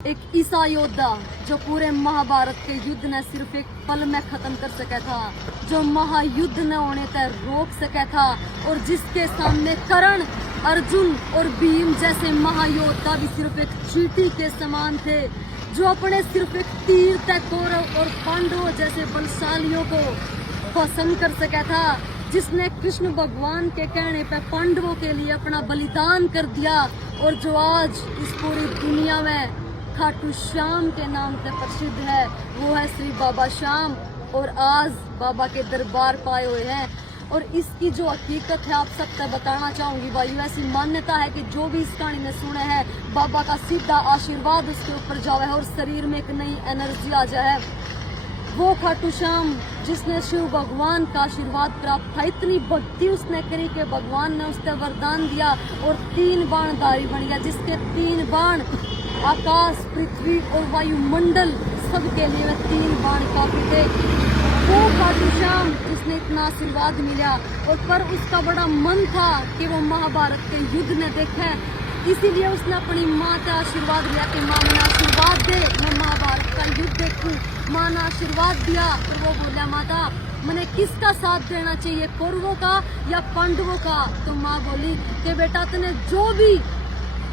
एक ईसा योद्धा जो पूरे महाभारत के युद्ध ने सिर्फ एक पल में खत्म कर सका था, जो महायुद्ध न होने तक रोक सका था, और जिसके सामने कर्ण, अर्जुन और भीम जैसे महायोद्धा भी सिर्फ एक चींटी के समान थे, जो अपने सिर्फ एक तीर तक कौरव और पांडवों जैसे बलशालियों को पसंद कर सका था, जिसने कृष्ण भगवान के कहने पर पांडवों के लिए अपना बलिदान कर दिया, और जो आज इस पूरी दुनिया में खाटू श्याम के नाम से प्रसिद्ध है, वो है श्री बाबा श्याम। और आज बाबा के दरबार पाए हुए हैं, और इसकी जो हकीकत है आप सब तक बताना चाहूंगी भाई। ऐसी मान्यता है कि जो भी इस कहानी में सुने हैं, बाबा का सीधा आशीर्वाद उसके ऊपर जावे है और शरीर में एक नई एनर्जी आ जाए। वो खाटू श्याम जिसने शिव भगवान का आशीर्वाद प्राप्त था, इतनी भक्ति उसने करी कि भगवान ने उसका वरदान दिया और 3 बाणधारी बन गया, जिसके 3 बाण आकाश, पृथ्वी और वायुमंडल सबके लिए 3 बाण काफी थे। वो खाटू श्याम जिसने इतना आशीर्वाद मिला, और पर उसका बड़ा मन था कि वो महाभारत के युद्ध ने देखे, इसीलिए उसने अपनी माँ का आशीर्वाद लिया कि माँ मुझे आशीर्वाद दे, मैं महाभारत का युद्ध देखूं। माँ ने आशीर्वाद दिया, और वो बोला माता मैंने किसका साथ देना चाहिए, कौरवों का या पांडवों का? तो माँ बोली कि बेटा तूने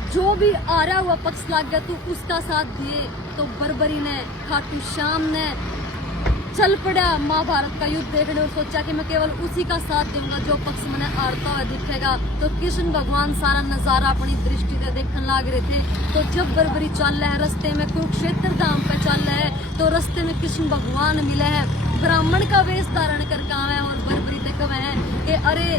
जो भी आ रहा हुआ पक्ष लग गया, तू उसका साथ दिए। तो बर्बरी ने, खाटू श्याम ने चल पड़ा महाभारत का युद्ध देखने, और सोचा कि मैं केवल उसी का साथ दूंगा जो पक्ष मैंने हारता हुआ दिखेगा। तो कृष्ण भगवान सारा नजारा अपनी दृष्टि से देखने लग रहे थे। तो जब बर्बरी चल रहा है, रास्ते में कुरुक्षेत्र धाम पे चल रहा है, तो रास्ते में कृष्ण भगवान मिले हैं, ब्राह्मण का वेश धारण करके आए हैं, और बर्बरी तक है कि अरे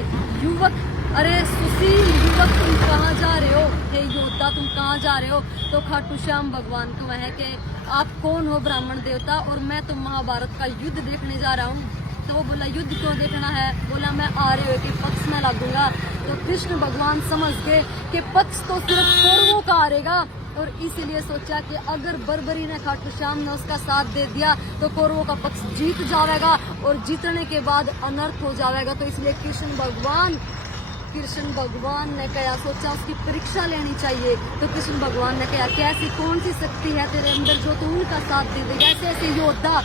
युवक, अरे सुशील युवक, तुम कहाँ जा रहे हो? हे योद्धा तुम कहाँ जा रहे हो? तो खाटू श्याम भगवान को है कि आप कौन हो ब्राह्मण देवता? और मैं तो महाभारत का युद्ध देखने जा रहा हूँ। तो वो बोला युद्ध क्यों देखना है? बोला मैं आ रहे हो कि पक्ष में लगूंगा। तो कृष्ण भगवान समझ गए कि पक्ष तो सिर्फ कौरवों का हारेगा, और इसीलिए सोचा कि अगर बर्बरी ने, खाटू श्याम ने उसका साथ दे दिया तो कौरवों का पक्ष जीत जाएगा, और जीतने के बाद अनर्थ हो जाएगा। तो इसलिए कृष्ण भगवान ने क्या सोचा, उसकी परीक्षा लेनी चाहिए। तो कृष्ण भगवान ने कहा कि ऐसी कौन सी शक्ति है तेरे अंदर जो तू उनका साथ दे देगा? ऐसे ऐसे योद्धा,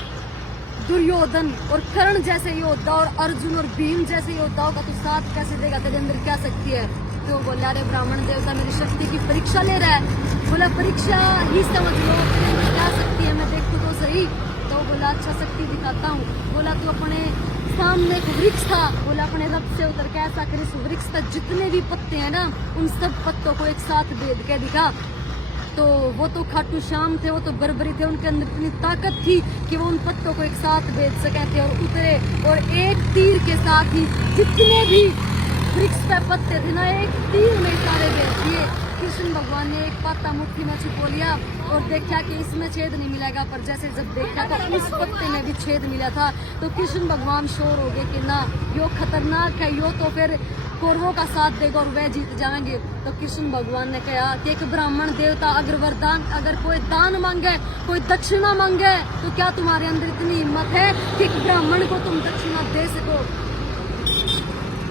दुर्योधन और कर्ण जैसे योद्धा और अर्जुन और भीम जैसे योद्धाओं का तू साथ कैसे देगा? तेरे अंदर क्या शक्ति है? तो बोला अरे ब्राह्मण देवता मेरी शक्ति की परीक्षा ले रहा है। बोला परीक्षा ही समझ लो, क्या शक्ति है मैं देखूं तो सही। तो बोला अच्छा शक्ति दिखाता हूँ। बोला तू अपने सामने एक वृक्ष था, बोला अपने रथ से उतर के ऐसा कर इस वृक्ष तक जितने भी पत्ते हैं ना, उन सब पत्तों को एक साथ भेद के दिखा। तो वो तो खाटू श्याम थे, वो तो बर्बरी थे, उनके अंदर इतनी ताकत थी कि वो उन पत्तों को एक साथ भेद सके थे, और उतरे, और एक तीर के साथ ही जितने भी वृक्ष पे पत्ते थे ना, एक तीर में सारे भेज दिए। कृष्ण भगवान ने एक पत्ता मुट्ठी में छिपो लिया और देखा कि इसमें छेद नहीं मिलेगा, पर जैसे जब देखा तो उस पत्ते में भी छेद मिला था। तो कृष्ण भगवान शोर हो गए कि ना यो खतरनाक है, यो तो फिर कौरवों का साथ देगा और वह जीत जाएंगे। तो कृष्ण भगवान ने कहा कि एक ब्राह्मण देवता अगर वरदान, अगर कोई दान मांगे, कोई दक्षिणा मांगे, तो क्या तुम्हारे अंदर इतनी हिम्मत है कि एक ब्राह्मण को तुम दक्षिणा दे सको?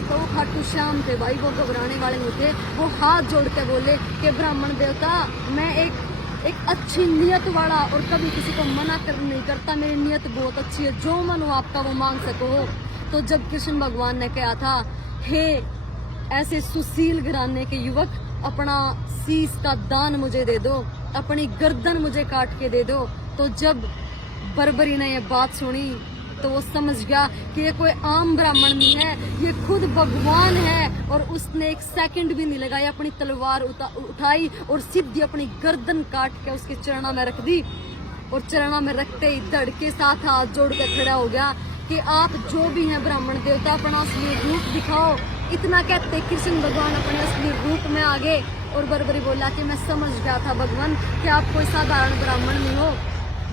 तो वो खाटू श्याम थे भाई, वो घबराने वाले नहीं थे। वो हाथ जोड़ के बोले कि ब्राह्मण देवता मैं एक अच्छी नियत वाला, और कभी किसी को मना नहीं करता, मेरी नियत बहुत अच्छी है, जो मन हो आपका वो मांग सको। तो जब कृष्ण भगवान ने कहा था हे ऐसे सुशील घराने के युवक, अपना शीश का दान मुझे दे दो, अपनी गर्दन मुझे काट के दे दो। तो जब बर्बरी ने ये बात सुनी तो वो समझ गया कि ये कोई आम ब्राह्मण नहीं है, ये खुद भगवान है। और उसने एक सेकंड भी नहीं लगाया, अपनी तलवार उठाई और सीधी अपनी गर्दन काट के उसके चरणों में रख दी, और चरणों में रखते ही धड़ के साथ हाथ जोड़ कर खड़ा हो गया कि आप जो भी हैं ब्राह्मण देवता, अपना असली रूप दिखाओ। इतना कहते कृष्ण भगवान अपने असली रूप में आ गए, और बर्बरी बोला कि मैं समझ गया था भगवान कि आप कोई साधारण ब्राह्मण नहीं हो।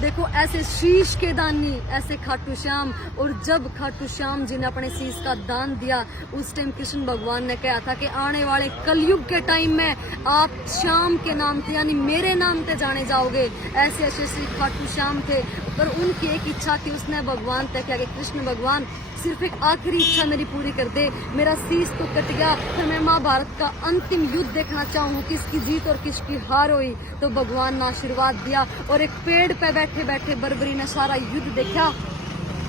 देखो ऐसे शीश के दानी, ऐसे खाटू श्याम। और जब खाटू श्याम जी ने अपने शीश का दान दिया, उस टाइम कृष्ण भगवान ने कहा था कि आने वाले कलयुग के टाइम में आप श्याम के नाम से, यानी मेरे नाम से जाने जाओगे। ऐसे ऐसे श्री खाटू श्याम थे, पर उनकी एक इच्छा थी, उसने भगवान तक किया कि कृष्ण भगवान सिर्फ एक आखिरी इच्छा मेरी पूरी कर दे। मेरा शीश तो कट गया, पर मैं महाभारत का अंतिम युद्ध देखना चाहूँ, किसकी जीत और किसकी हार हुई। तो भगवान ने आशीर्वाद दिया और एक पेड़ पे बैठे बैठे बर्बरी ने सारा युद्ध देखा।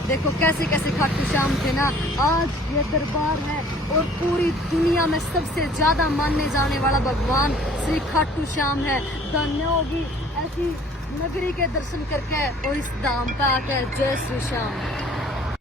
देखो कैसे कैसे खाटू श्याम थे ना। आज ये दरबार है और पूरी दुनिया में सबसे ज्यादा मानने जाने वाला भगवान श्री खाटू श्याम है। धन्य होगी ऐसी नगरी के दर्शन करके और इस धाम पे आकर। जय श्री श्याम।